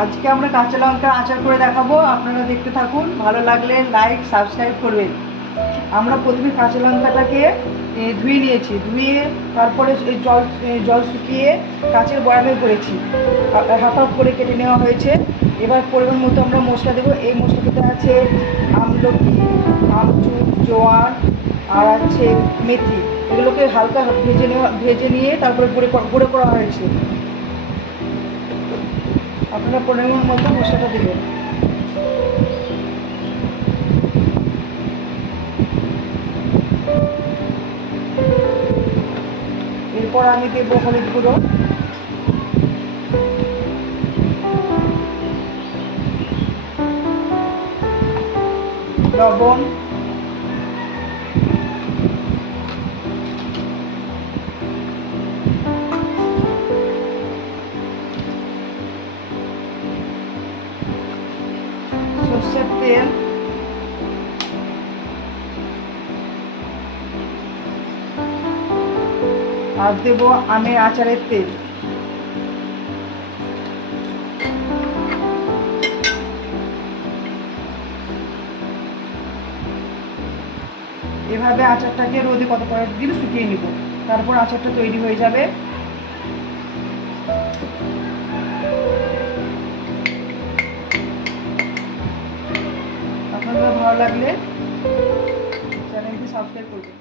আজকে আমরা কাঁচা লঙ্কা আচার করে দেখাবো, আপনারা দেখতে থাকুন। ভালো লাগলে লাইক সাবস্ক্রাইব করবেন। আমরা প্রথমে কাঁচা লঙ্কাটাকে ধুয়ে নিয়েছি, ধুয়ে তারপরে জল শুকিয়ে কাঁচের বয়ামে করেছি, হাফ হাফ করে কেটে নেওয়া হয়েছে। এবার পরিমাণ মতো আমরা মশলা দেবো। এই মশলাটাতে আছে আমলকি, আমচুর, জোয়ান আর আছে মেথি। এগুলোকে হালকা ভেজে নিয়ে তারপরে গুঁড়ো করা হয়েছে। আপনারা পরিমাণ মতো মশলাটা দেবেন। এরপর আমি দেবো হলুদ গুঁড়ো, লবণ, সর্ষের তেল, আর দেবো আমের আচারের তেল। এভাবে আচারটাকে রোদে কয়েকদিন শুকিয়ে নিব, তারপর আচারটা তৈরি হয়ে যাবে। আপনাদের ভালো লাগলে চ্যানেলটি সাবস্ক্রাইব করবেন।